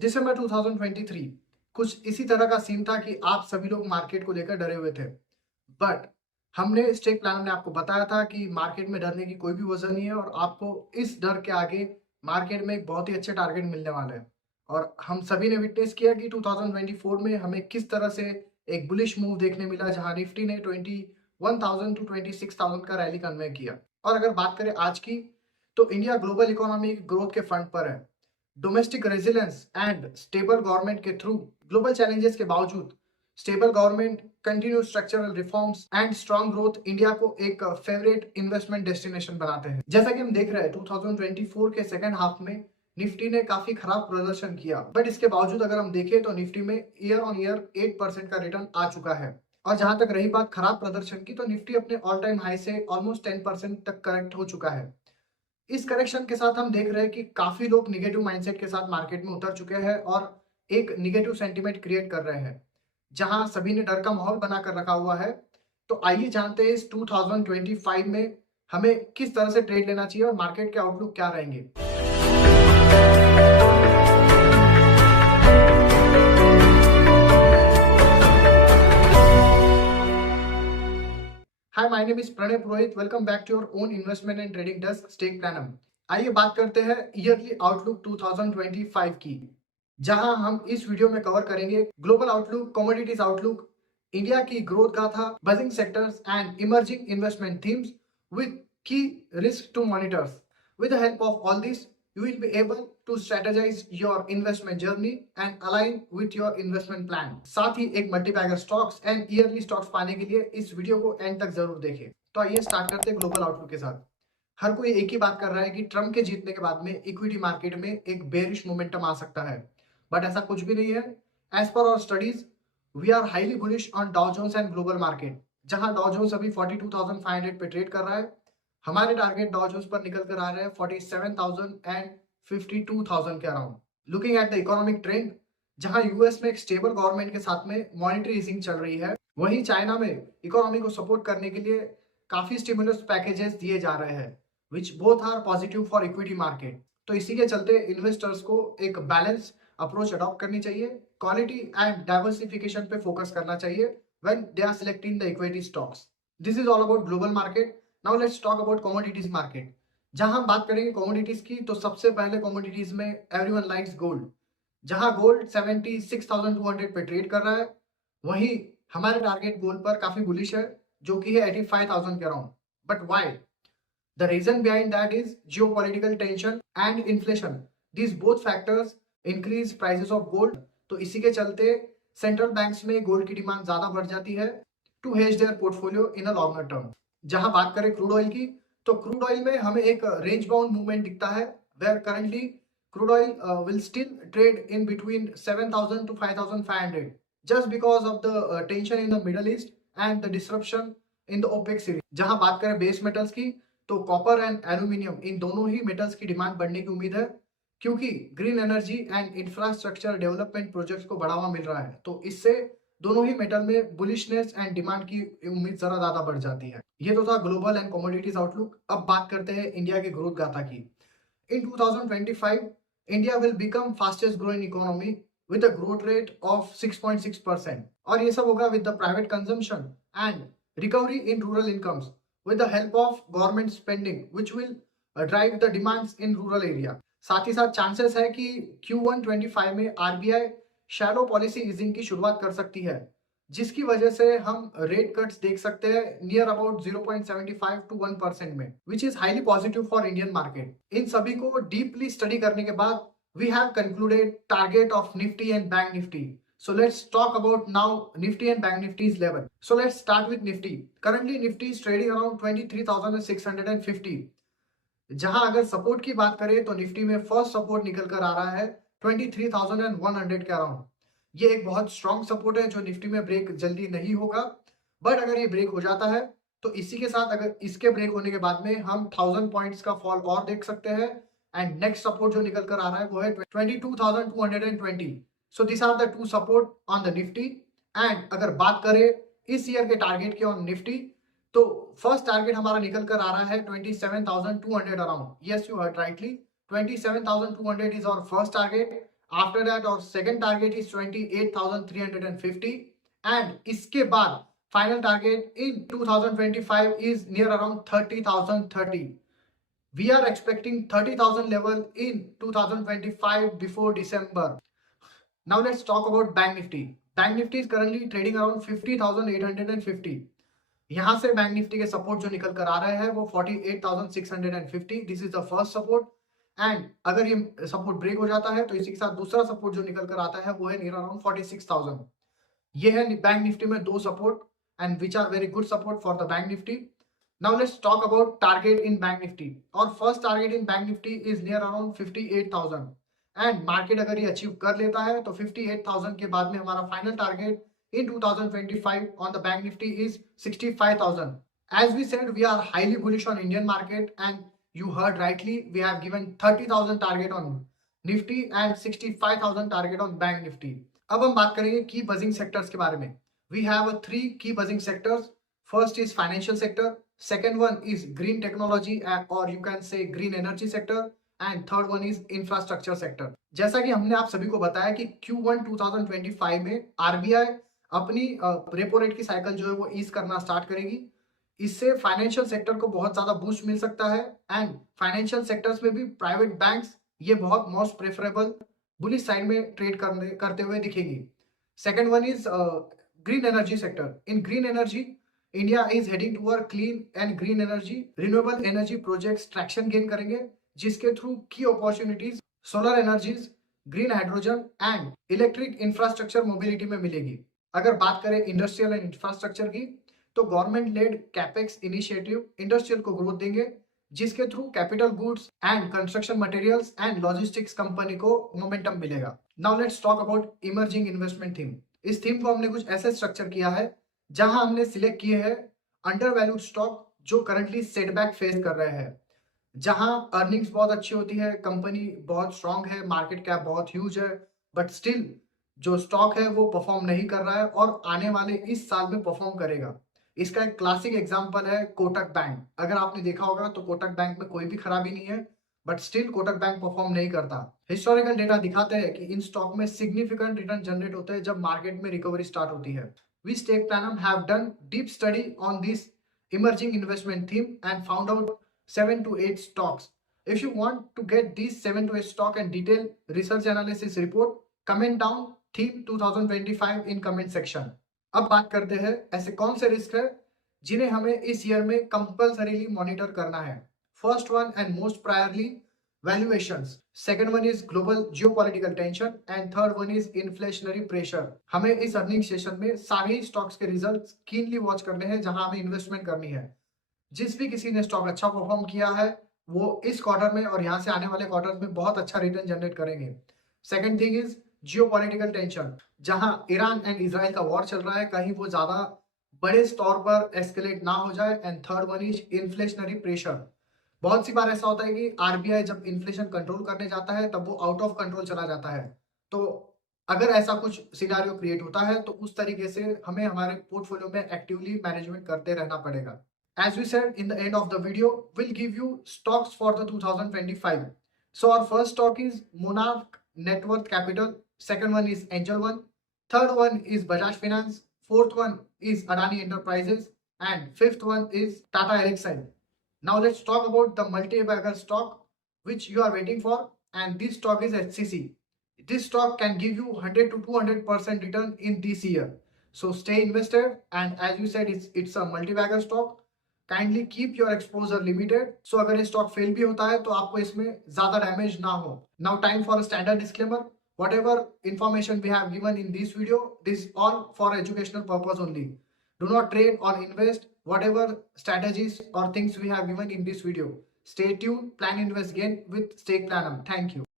दिसंबर 2023 कुछ इसी तरह का सीन था कि आप सभी लोग मार्केट को लेकर डरे हुए थे। बट हमने स्टेक प्लानर ने आपको बताया था कि मार्केट में डरने की कोई भी वजह नहीं है और आपको इस डर के आगे मार्केट में एक बहुत ही अच्छे टारगेट मिलने वाले हैं। और हम सभी ने विटनेस किया कि 2024 में हमें किस तरह से एक बुलिश मूव देखने मिला, जहां निफ्टी ने 21,000 टू 26,000 का रैली कन्वे किया। और अगर बात करें आज की, तो इंडिया ग्लोबल इकोनॉमी ग्रोथ के फ्रंट पर है। Domestic resilience and stable government के थ्रू ग्लोबल चैलेंजेस के बावजूद stable government, continue structural reforms and strong growth India को एक फेवरेट इन्वेस्टमेंट डेस्टिनेशन बनाते हैं। जैसा कि हम देख रहे हैं 2024 के सेकेंड हाफ में निफ्टी ने काफी खराब प्रदर्शन किया, बट इसके बावजूद अगर हम देखें तो निफ्टी में ईयर ऑन ईयर 8% का रिटर्न आ चुका है। और जहां तक रही बात खराब प्रदर्शन की, तो निफ्टी अपने ऑल टाइम हाई से ऑलमोस्ट 10% तक करेक्ट हो चुका है। इस करेक्शन के साथ हम देख रहे हैं कि काफी लोग निगेटिव माइंडसेट के साथ मार्केट में उतर चुके हैं और एक निगेटिव सेंटीमेंट क्रिएट कर रहे हैं, जहां सभी ने डर का माहौल बनाकर रखा हुआ है। तो आइए जानते हैं इस 2025 में हमें किस तरह से ट्रेड लेना चाहिए और मार्केट के आउटलुक क्या रहेंगे। Hi, my name is Pranay Purohit. Welcome back to your own investment and trading desk stake planner. आइए बात करते हैं ईयरली आउटलुक 2025 की, जहां हम इस वीडियो में कवर करेंगे global outlook, commodities outlook, India की ग्रोथ गाथा, buzzing sectors and emerging investment themes with key risk to monitors. With the help of all this, you will be able to strategize your investment journey and align with your investment plan. साथ ही एक multibagger stocks and yearly stocks पाने के लिए इस video को and तक जरूर देखें। तो आइए स्टार्ट करते हैं ग्लोबल आउटलुक के साथ। हर कोई एक ही बात कर रहा है कि ट्रम्प के जीतने के बाद में इक्विटी मार्केट में एक बेरिश मोमेंटम आ सकता है, बट ऐसा कुछ भी नहीं है। As per our studies, we are highly bullish on Dow Jones and global market, जहां डाउ जोन्स अभी 42,500 पे ट्रेड कर रहा है। हमारे टारगेट डॉ जोन्स पर निकल कर आ रहे हैं 47,000 एंड 52,000 के around. Looking at the economic trend, जहां यूएस में एक स्टेबल गवर्नमेंट के साथ में मॉनेटरी ईजिंग चल रही है, वहीं चाइना में इकोनॉमी को सपोर्ट करने के लिए काफी स्टिमुलस पैकेजेस दिए जा रहे हैं, which both are positive for equity market. तो इसी के चलते इन्वेस्टर्स को एक बैलेंस अप्रोच अडॉप्ट करनी चाहिए, क्वालिटी एंड डाइवर्सिफिकेशन पे फोकस करना चाहिए when they are selecting the equity stocks. This is all about global market. Now let's talk about commodities market. जहां हम बात करेंगे कमोडिटीज की, तो सबसे पहले कमोडिटीज में एवरीवन लाइक्स गोल्ड, जहां गोल्ड 76,200 पे ट्रेड कर रहा है। वहीं हमारे टारगेट गोल्ड पर काफी बुलिश है, जो कि है 85,000 के around. But why? The reason behind that is geopolitical tension and inflation. These both factors increase prices of gold. तो इसी के चलते सेंट्रल बैंक्स में गोल्ड की डिमांड ज्यादा बढ़ जाती है to hedge their portfolio in a longer term. जहां बात करें क्रूड ऑयल की, तो क्रूड ऑयल में हमें एक रेंज बाउंड मूवमेंट दिखता है, where currently crude oil will still trade in between 7,000 to 5,500 just because of the tension in the Middle East and the disruption in the OPEC series। जहां बात करें base metals की, तो copper and aluminium, इन दोनों ही metals की demand बढ़ने की उम्मीद है, क्योंकि green energy and infrastructure development projects को बढ़ावा मिल रहा है। तो इससे दोनों ही मेटल में बुलिशनेस एंड डिमांड की उम्मीद जरा ज्यादा बढ़ जाती है। ये तो था ग्लोबल एंड कमोडिटीज आउटलुक। अब बात करते हैं इंडिया के ग्रोथ गाथा की। इन 2025 India will become fastest growing economy with a growth rate of 6.6%, और ये सब होगा with the private consumption and recovery in rural incomes with the help of government spending which will drive the demands in rural area। साथ ही साथ chances है कि Q1 25 में RBI shallow policy easing की शुरुआत कर सकती है, जिसकी वजह से हम रेट कट्स देख सकते हैं नियर अबाउट 0.75 to 1% में, which is highly positive for Indian market. इन सभी को डीपली स्टडी करने के बाद we have concluded target of Nifty and Bank Nifty. So let's talk about now Nifty and Bank Nifty's level. So let's start with Nifty. Currently Nifty is trading around 23,650. जहां अगर support की बात करें तो Nifty में first support निकल कर आ रहा है 23,100 के अराउंड। ये एक बहुत स्ट्रॉन्ग सपोर्ट है जो निफ्टी में ब्रेक जल्दी नहीं होगा, बट अगर ये ब्रेक हो जाता है तो इसी के साथ अगर इसके ब्रेक होने के बाद में हम 1000 पॉइंट्स का फॉल और देख सकते हैं। एंड नेक्स्ट सपोर्ट जो निकल कर आ रहा है वो है 22,220। So this are the two support on the Nifty. And अगर बात करें इस ईयर के टारगेट की ऑन निफ्टी, तो फर्स्ट टारगेट हमारा निकल कर आ रहा है 27,200 around. Yes, you heard rightly, 27,200 is our first target. After that our second target is 28,350 and इसके बाद final target in 2025 is near around 30,030. We are expecting 30,000 level in 2025 before December. Now let's talk about Bank Nifty. Bank Nifty is currently trading around 50,850. यहाँ से bank Nifty के support जो निकल कर आ रहे हैं वो 48,650. This is the first support and अगर ये सपोर्ट ब्रेक हो जाता है तो इसी के साथ दूसरा सपोर्ट जो निकल कर आता है वो है नियर अराउंड 46,000. ये है बैंक निफ्टी में दो support and which are very good support for the bank Nifty. Now let's talk about target in bank Nifty. और first target in bank Nifty is near around 58,000 and market अगर ये achieve कर लेता है तो 58,000 के बाद में हमारा final target in 2025 on the bank nifty is 65,000. As we said, we are highly bullish on Indian market and you heard rightly, we have given 30,000 target on nifty and 65,000 target on bank nifty. अब हम बात करेंगे की buzzing sectors के बारे में. We have 3 key buzzing sectors. First is financial sector, second one is green technology or you can say green energy sector and third one is infrastructure sector. जैसा कि हमने आप सभी को बताया कि Q1 2025 में RBI अपनी रेपो रेट की साइकिल जो है वो ईज करना स्टार्ट करेगी. इससे फाइनेंशियल सेक्टर को बहुत ज्यादा बूस्ट मिल सकता है एंड फाइनेंशियल सेक्टर्स में भी प्राइवेट बैंक्स ये बहुत मोस्ट प्रेफरेबल बुलिश साइड में ट्रेड करते हुए दिखेगी. Second one is green energy sector. In green energy India is heading toward clean and green energy. Renewable energy projects traction gain करेंगे जिसके थ्रू की opportunities solar energies, green hydrogen and electric infrastructure mobility में मिलेगी. अगर बात करें industrial and infrastructure की तो government led capex initiative industrial को ग्रोथ देंगे जिसके through capital goods and construction materials and logistics company को मोमेंटम मिलेगा. Now let's talk about emerging investment theme. इस थीम को हमने कुछ ऐसे स्ट्रक्चर किया है जहां हमने सिलेक्ट किए हैं अंडर वैल्यूड स्टॉक जो करंटली सेटबैक फेस कर रहे हैं, जहां अर्निंग्स बहुत अच्छी होती है, कंपनी बहुत स्ट्रांग है, मार्केट कैप बहुत ह्यूज है, बट स्टिल जो स्टॉक है वो परफॉर्म नहीं कर रहा है और आने वाले इस साल में परफॉर्म करेगा. इसका एक क्लासिक एग्जांपल है कोटक बैंक. अगर आपने देखा होगा तो कोटक बैंक में कोई भी खराबी नहीं है but still Kotak bank perform नहीं करता. हिस्टोरिकल डेटा दिखाते हैं कि इन स्टॉक में सिग्निफिकेंट रिटर्न जनरेट होते हैं जब मार्केट में रिकवरी स्टार्ट होती है. We stake planum have done deep study on this emerging investment theme and found out 7 to 8 stocks. If you want to get these 7 to 8 stock and detailed research analysis report, comment down theme 2025 in comment section. अब बात करते हैं ऐसे कौन से risk है जिन्हें हमें इस ईयर में कंपल्सरीली मॉनिटर करना है. First one and most priorly valuations, second one is global geopolitical tension and third one is inflationary pressure. हमें इस अर्निंग सेशन में सारे स्टॉक्स के रिजल्ट्स कीनली वॉच करने हैं जहां हमें इन्वेस्टमेंट करनी है. जिस भी किसी ने स्टॉक अच्छा परफॉर्म किया है वो इस क्वार्टर में और यहाँ से आने वाले क्वार्टर में बहुत अच्छा रिटर्न जनरेट करेंगे. Second thing is geopolitical tension, जहां ईरान एंड इजराइल का वॉर चल रहा है, कहीं वो ज्यादा बड़े स्तर पर एस्केलेट ना हो जाए. And third one is inflationary pressure. बहुत सी बार ऐसा होता है कि आरबीआई जब इन्फ्लेशन कंट्रोल करने जाता है तब वो आउट ऑफ कंट्रोल चला जाता है. तो अगर ऐसा कुछ सिनेरियो क्रिएट होता है तो उस तरीके से हमें हमारे पोर्टफोलियो में एक्टिवली मैनेजमेंट करते रहना पड़ेगा. As we said in the end of the video, we'll give you stocks for the 2025. So our first stock is Monarch Net Worth Capital. Second one is Angel One. Third one is Bajaj Finance. Fourth one is Adani Enterprises. And fifth one is Tata Elxsi. Now let's talk about the multi-bagger stock which you are waiting for. And this stock is HCC. This stock can give you 100 to 200% return in this year. So stay invested. And as you said, it's a multi-bagger stock. Kindly keep your exposure limited. So अगर ये stock fail भी होता है तो आपको इसमें ज्यादा damage ना हो. Now time for a standard disclaimer. whatever information we have given in this video, this is all for educational purpose only. Do not trade or invest whatever strategies or things we have given in this video. Stay tuned, plan, invest, gain with Stake Planum. Thank you.